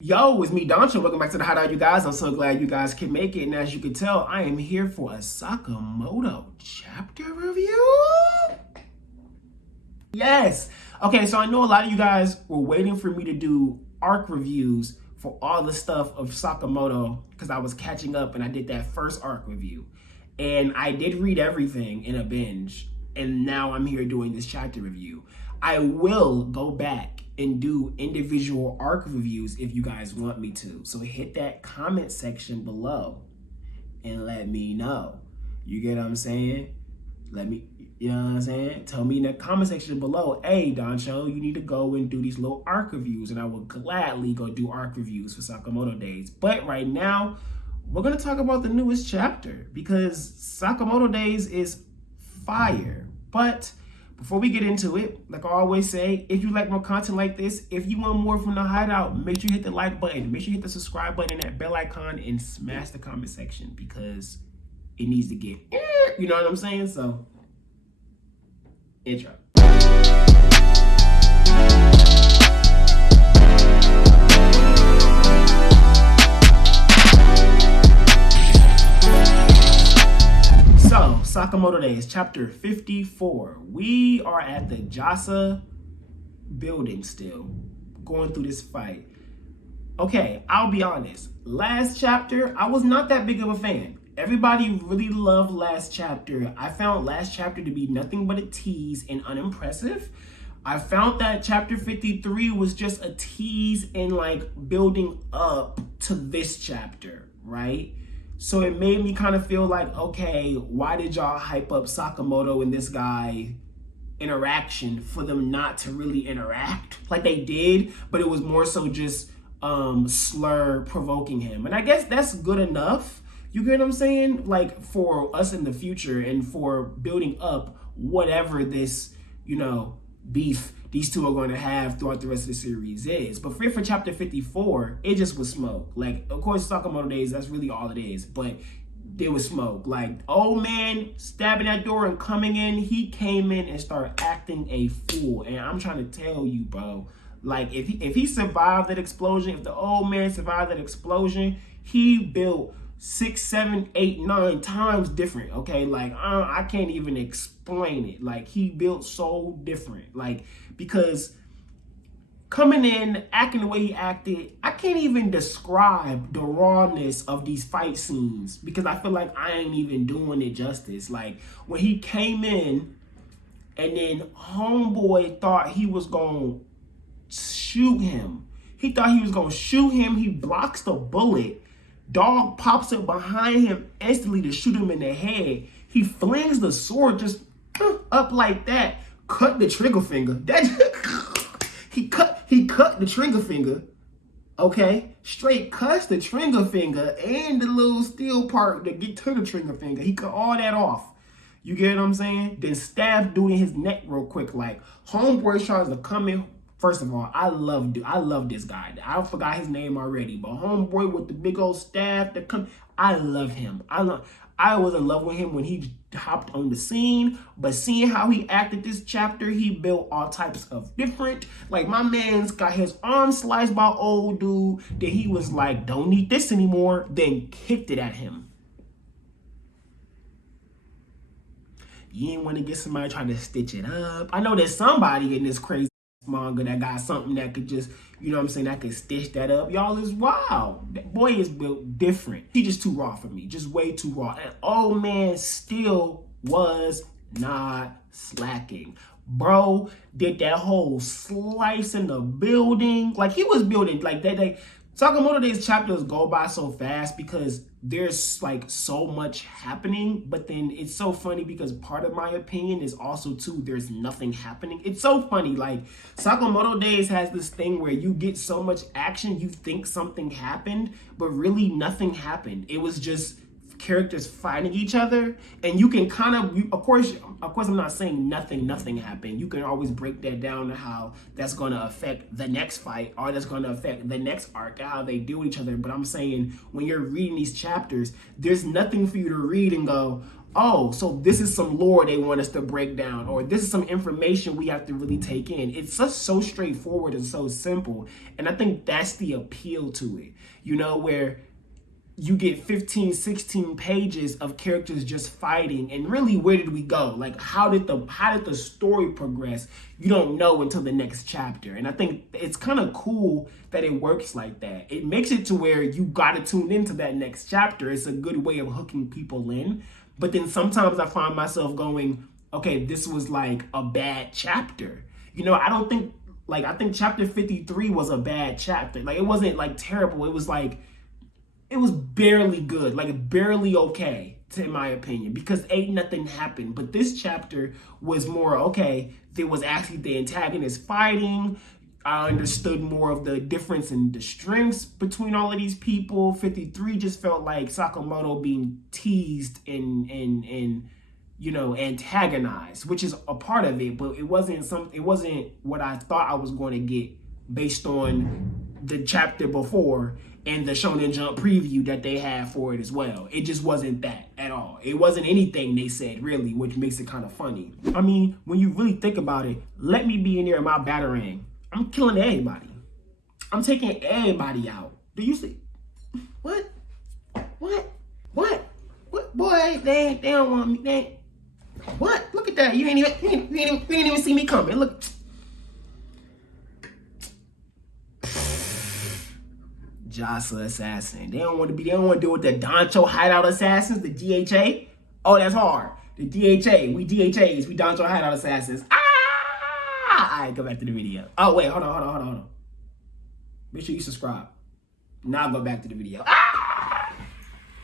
Yo, it's me, Danchou. Welcome back to the Hideout, you guys. I'm so glad you guys can make it. And as you can tell, I am here for a Sakamoto chapter review. Yes. Okay, so I know a lot of you guys were waiting for me to do arc reviews for all the stuff of Sakamoto because I was catching up and I did that first arc review. And I did read everything in a binge. And now I'm here doing this chapter review. I will go back and do individual arc reviews if you guys want me to. So hit that comment section below and let me know. You get what I'm saying? You know what I'm saying? Tell me in the comment section below, hey, Danchou, you need to go and do these little arc reviews, and I will gladly go do arc reviews for Sakamoto Days. But right now, we're going to talk about the newest chapter because Sakamoto Days is fire. But before we get into it, like I always say, if you like more content like this, if you want more from the Hideout, make sure you hit the like button, make sure you hit the subscribe button and that bell icon, and smash the comment section because it needs to get, you know what I'm saying? So, intro. So, Sakamoto Days, chapter 54. We are at the Jasa building still, going through this fight. Okay, I'll be honest. Last chapter, I was not that big of a fan. Everybody really loved last chapter. I found last chapter to be nothing but a tease and unimpressive. I found that chapter 53 was just a tease and like building up to this chapter, right? So it made me kind of feel like, okay, why did y'all hype up Sakamoto and this guy interaction for them not to really interact like they did, but it was more so just slur provoking him. And I guess that's good enough. You get what I'm saying? Like for us in the future and for building up whatever this, beef these two are going to have throughout the rest of the series is. But for chapter 54, it just was smoke. Like, of course, Sakamoto Days, that's really all it is. But there was smoke. Like, old man stabbing that door and coming in, he came in and started acting a fool. And I'm trying to tell you, bro, like, if he survived that explosion, if the old man survived that explosion, he built 6, 7, 8, 9 times different, okay? Like, I can't even explain it. Like, he built so different. Like, because coming in, acting the way he acted, I can't even describe the rawness of these fight scenes because I feel like I ain't even doing it justice. Like, when he came in and then homeboy thought he was going to shoot him. He thought he was going to shoot him. He blocks the bullet. Dog pops up behind him instantly to shoot him in the head. He flings the sword just up like that. Cut the trigger finger. He cut the trigger finger. Okay, straight cuts the trigger finger and the little steel part to get to the trigger finger. He cut all that off. You get what I'm saying? Then stab doing his neck real quick. Like homeboy tries to come in. First of all, I love this guy. I forgot his name already, but homeboy with the big old staff that come, I love him. I was in love with him when he hopped on the scene, but seeing how he acted this chapter, he built all types of different, like my man's got his arm sliced by old dude, then he was like, don't need this anymore, then kicked it at him. You ain't want to get somebody trying to stitch it up. I know there's somebody in this crazy manga that got something that could just, that could stitch that up. Y'all is wild. That boy is built different. He just too raw for me. Just way too raw. And old man still was not slacking. Bro did that whole slice in the building. Like he was building like that. Sakamoto Days chapters go by so fast because there's like so much happening, but then it's so funny because part of my opinion is also too there's nothing happening. It's so funny, like Sakamoto Days has this thing where you get so much action you think something happened, but really nothing happened. It was just characters fighting each other, and you can kind of, of course I'm not saying nothing happened. You can always break that down to how that's going to affect the next fight or that's going to affect the next arc, how they deal with each other. But I'm saying when you're reading these chapters, there's nothing for you to read and go, oh, so this is some lore they want us to break down, or this is some information we have to really take in. It's just so straightforward and so simple. And I think that's the appeal to it, you know, where you get 15, 16 pages of characters just fighting, and really, where did we go? Like, how did the story progress? You don't know until the next chapter. And I think it's kind of cool that it works like that. It makes it to where you gotta tune into that next chapter. It's a good way of hooking people in. But then sometimes I find myself going, okay, this was like a bad chapter. You know, I don't think, like, I think chapter 53 was a bad chapter. Like, it wasn't like terrible. It was like, it was barely good, like barely okay, in my opinion, because ain't nothing happened. But this chapter was more, okay, there was actually the antagonist fighting. I understood more of the difference in the strengths between all of these people. 53 just felt like Sakamoto being teased and you know, antagonized, which is a part of it, but it wasn't what I thought I was going to get based on the chapter before and the Shonen Jump preview that they had for it as well. It just wasn't that at all. It wasn't anything they said, really, which makes it kind of funny. I mean, when you really think about it, let me be in there in my batarang. I'm killing everybody. I'm taking everybody out. Do you see? What? Boy, they don't want me. What? Look at that. You ain't even see me coming. Look. Jasa assassin. They don't want to deal with the Danchou hideout assassins, the DHA. Oh, that's hard. The DHA. We DHAs. We Danchou hideout assassins. Alright, go back to the video. Oh, wait, hold on. Make sure you subscribe. Now go back to the video.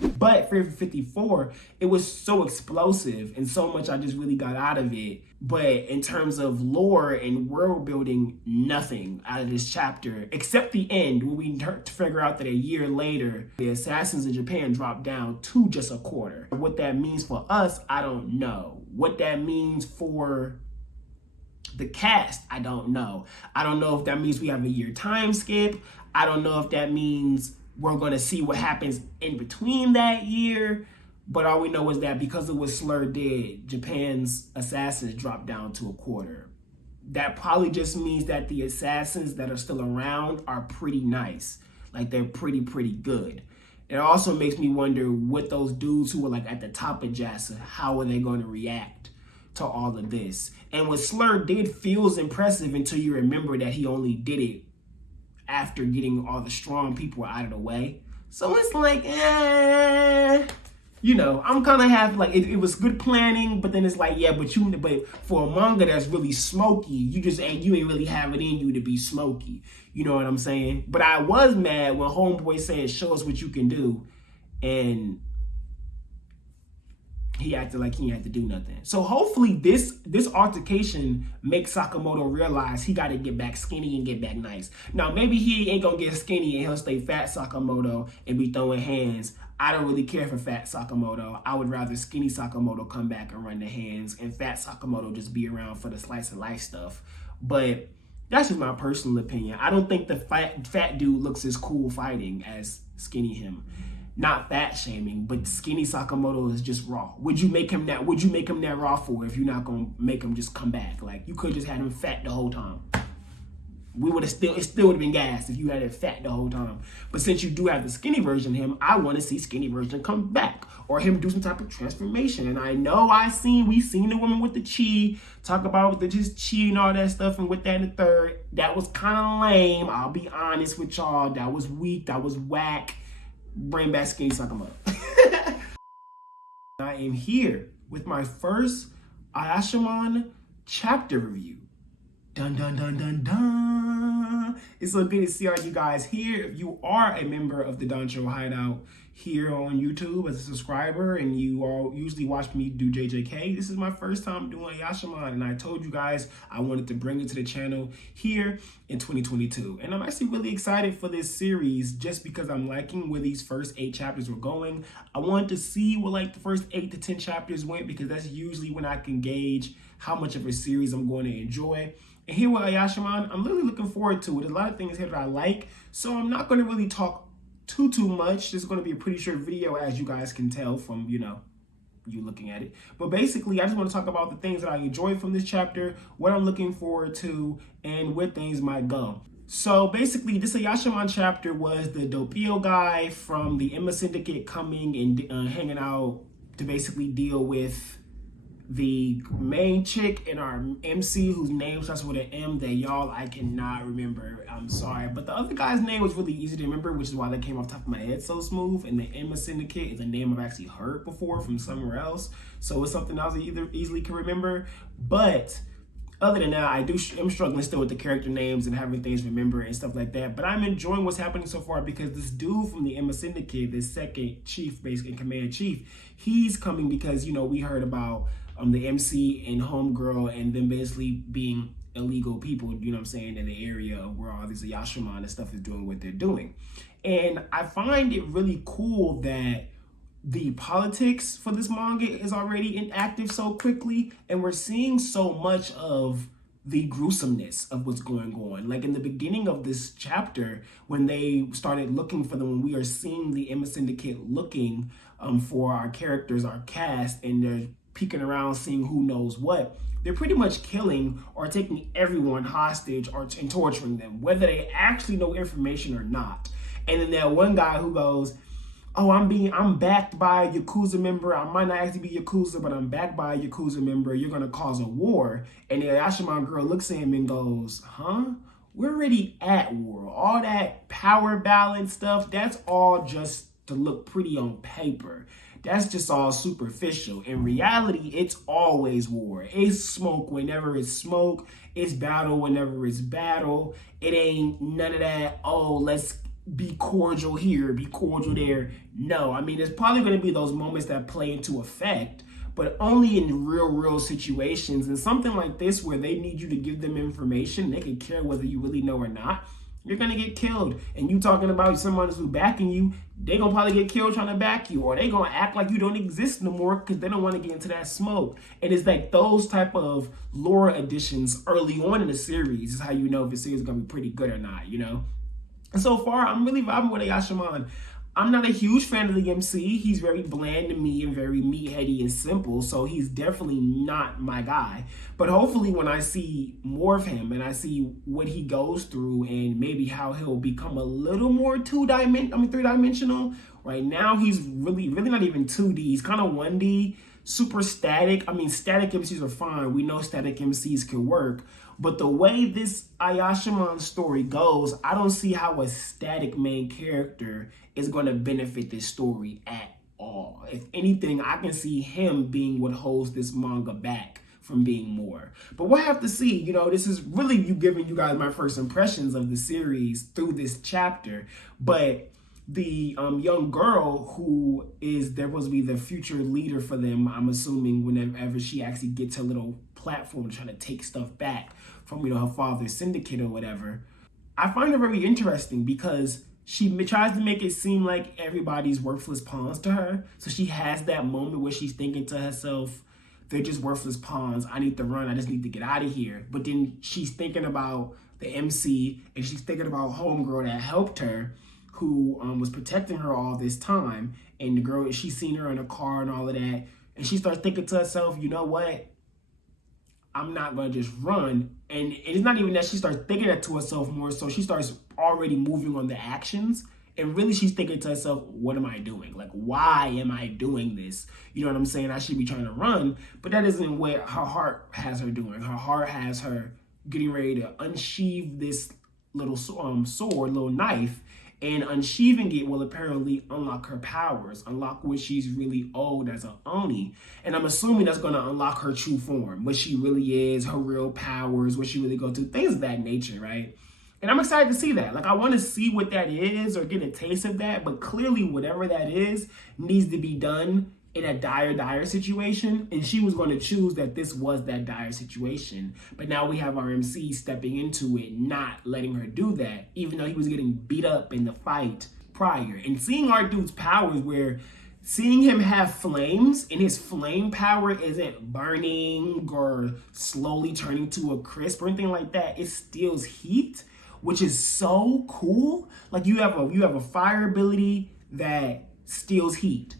But for 54, it was so explosive and so much I just really got out of it. But in terms of lore and world building, nothing out of this chapter, except the end, where we figure out that a year later, the assassins in Japan dropped down to just a quarter. What that means for us, I don't know. What that means for the cast, I don't know. I don't know if that means we have a year time skip. I don't know if that means we're going to see what happens in between that year. But all we know is that because of what Slur did, Japan's assassins dropped down to a quarter. That probably just means that the assassins that are still around are pretty nice. Like, they're pretty good. It also makes me wonder what those dudes who were like at the top of JASA, how are they going to react to all of this? And what Slur did feels impressive until you remember that he only did it after getting all the strong people out of the way. So it's like, you know, I'm kind of happy. Like, it was good planning, but then it's like, yeah, but for a manga that's really smoky, you ain't really have it in you to be smoky. You know what I'm saying? But I was mad when Homeboy said, show us what you can do. And he acted like he had to do nothing. So hopefully this altercation makes Sakamoto realize he got to get back skinny and get back nice. Now, maybe he ain't going to get skinny and he'll stay fat Sakamoto and be throwing hands. I don't really care for fat Sakamoto. I would rather skinny Sakamoto come back and run the hands and fat Sakamoto just be around for the slice of life stuff. But that's just my personal opinion. I don't think the fat dude looks as cool fighting as skinny him. Not fat shaming, but skinny Sakamoto is just raw. Would you make him that raw for if you're not gonna make him just come back? Like, you could just had him fat the whole time. It still would have been gas if you had it fat the whole time. But since you do have the skinny version of him, I want to see skinny version come back or him do some type of transformation. And I know we seen the woman with the chi talk about just chi and all that stuff and with that and the third. That was kind of lame. I'll be honest with y'all. That was weak. That was whack. Bring back skinny Sakamoto. I am here with my first Ayashimon chapter review. Dun dun dun dun dun. It's so good to see all you guys here. If you are a member of the Danchou Hideout here on YouTube as a subscriber and you all usually watch me do JJK, this is my first time doing Ayashimon, and I told you guys I wanted to bring it to the channel here in 2022. And I'm actually really excited for this series just because I'm liking where these first 8 chapters were going. I wanted to see where like the first 8 to 10 chapters went because that's usually when I can gauge how much of a series I'm going to enjoy. And here with Ayashimon, I'm really looking forward to it. There's a lot of things here that I like, so I'm not going to really talk too much. This is going to be a pretty short video, as you guys can tell from, you know, you looking at it. But basically, I just want to talk about the things that I enjoyed from this chapter, what I'm looking forward to, and where things might go. So basically, this Ayashimon chapter was the Doppio guy from the Emma Syndicate coming and hanging out to basically deal with the main chick in our MC whose name starts with an M that y'all I cannot remember. I'm sorry. But the other guy's name was really easy to remember, which is why they came off the top of my head so smooth. And the Emma Syndicate is a name I've actually heard before from somewhere else. So it's something else I either easily can remember. But other than that, I'm struggling still with the character names and having things remember and stuff like that. But I'm enjoying what's happening so far because this dude from the Emma Syndicate, this second chief, basically command chief, he's coming because, you know, we heard about the MC and Homegirl and them basically being illegal people, you know what I'm saying, in the area of where all these Ayashimon and stuff is doing what they're doing. And I find it really cool that the politics for this manga is already inactive so quickly, and we're seeing so much of the gruesomeness of what's going on. Like in the beginning of this chapter, when they started looking for them, when we are seeing the Emma Syndicate looking for our characters, our cast, and they're peeking around seeing who knows what, they're pretty much killing or taking everyone hostage and torturing them, whether they actually know information or not. And then that one guy who goes, oh, I'm backed by a Yakuza member. I might not actually be Yakuza, but I'm backed by a Yakuza member. You're going to cause a war. And the Ayashimon girl looks at him and goes, huh? We're already at war. All that power balance stuff, that's all just to look pretty on paper. That's just all superficial. In reality, it's always war. It's smoke whenever it's smoke. It's battle whenever it's battle. It ain't none of that, oh, let's be cordial here, be cordial there. No, I mean, there's probably going to be those moments that play into effect, but only in real situations. And something like this where they need you to give them information, they can care whether you really know or not, you're going to get killed. And you talking about someone who's backing you, they going to probably get killed trying to back you, or they going to act like you don't exist no more because they don't want to get into that smoke. And it's like those type of lore additions early on in the series is how you know if the series is going to be pretty good or not, you know? And so far, I'm really vibing with Ayashimon. I'm not a huge fan of the MC. He's very bland to me and very meatheady and simple, so he's definitely not my guy. But hopefully when I see more of him and I see what he goes through and maybe how he'll become a little more three-dimensional. Right now, he's really not even 2D. He's kind of 1D, super static. I mean, static MCs are fine. We know static MCs can work. But the way this Ayashimon story goes, I don't see how a static main character is going to benefit this story at all. If anything, I can see him being what holds this manga back from being more. But we'll have to see. You know, this is really giving you guys my first impressions of the series through this chapter. But the young girl who is there supposed to be the future leader for them, I'm assuming whenever she actually gets her little platform to try to take stuff back from, you know, her father's syndicate or whatever, I find her very interesting because she tries to make it seem like everybody's worthless pawns to her. So she has that moment where she's thinking to herself, they're just worthless pawns. I need to run. I just need to get out of here. But then she's thinking about the MC and she's thinking about Homegirl that helped her, who was protecting her all this time. And the girl, she's seen her in a car and all of that. And she starts thinking to herself, you know what? I'm not going to just run. And it's not even that she starts thinking that to herself more. So she starts already moving on the actions. And really she's thinking to herself, what am I doing? Like, why am I doing this? You know what I'm saying? I should be trying to run. But that isn't what her heart has her doing. Her heart has her getting ready to unsheathe this little sword, little knife. And unsheathing it will apparently unlock her powers, unlock what she's really owed as an Oni. And I'm assuming that's going to unlock her true form, what she really is, her real powers, what she really goes through, things of that nature, right? And I'm excited to see that. Like, I want to see what that is or get a taste of that. But clearly, whatever that is needs to be done in a dire situation. And she was going to choose that this was that dire situation. But now we have our MC stepping into it, not letting her do that, even though he was getting beat up in the fight prior. And seeing our dude's powers, where seeing him have flames and his flame power isn't burning or slowly turning to a crisp or anything like that. It steals heat, which is so cool. Like, you have a fire ability that steals heat.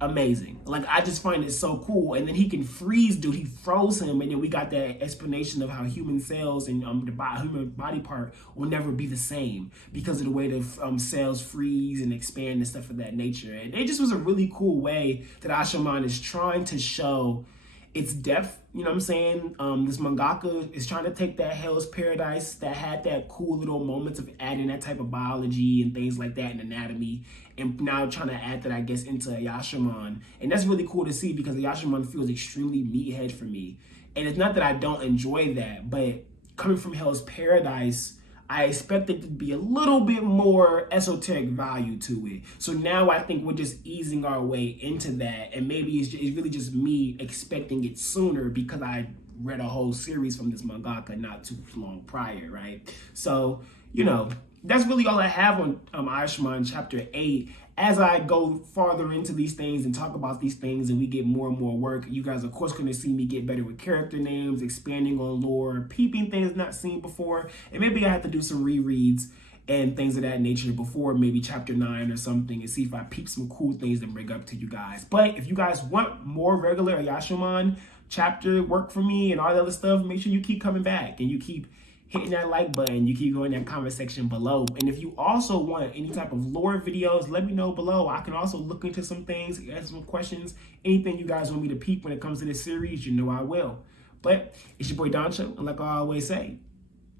amazing. Like, I just find it so cool. And then he can freeze dude. He froze him, and then we got that explanation of how human cells and human body part will never be the same because of the way the cells freeze and expand and stuff of that nature. And it just was a really cool way that Ayashimon is trying to show its depth. You know what I'm saying? This mangaka is trying to take that Hell's Paradise that had that cool little moments of adding that type of biology and things like that and anatomy, and now trying to add that, I guess, into Ayashimon. And that's really cool to see because Ayashimon feels extremely meathead for me. And it's not that I don't enjoy that, but coming from Hell's Paradise, I expected to be a little bit more esoteric value to it. So now I think we're just easing our way into that. And maybe it's really just me expecting it sooner because I read a whole series from this mangaka not too long prior, right? So, you know, that's really all I have on Ayashimon chapter 8. As I go farther into these things and talk about these things and we get more and more work, you guys, of course, going to see me get better with character names, expanding on lore, peeping things not seen before, and maybe I have to do some rereads and things of that nature before maybe chapter 9 or something and see if I peep some cool things to bring up to you guys. But if you guys want more regular Ayashimon chapter work from me and all that other stuff, make sure you keep coming back and you keep hitting that like button, you keep going in that comment section below. And if you also want any type of lore videos, let me know below. I can also look into some things, answer some questions, anything you guys want me to peep when it comes to this series, you know I will. But it's your boy Danchou, and like I always say,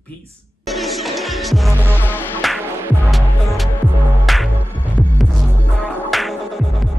peace.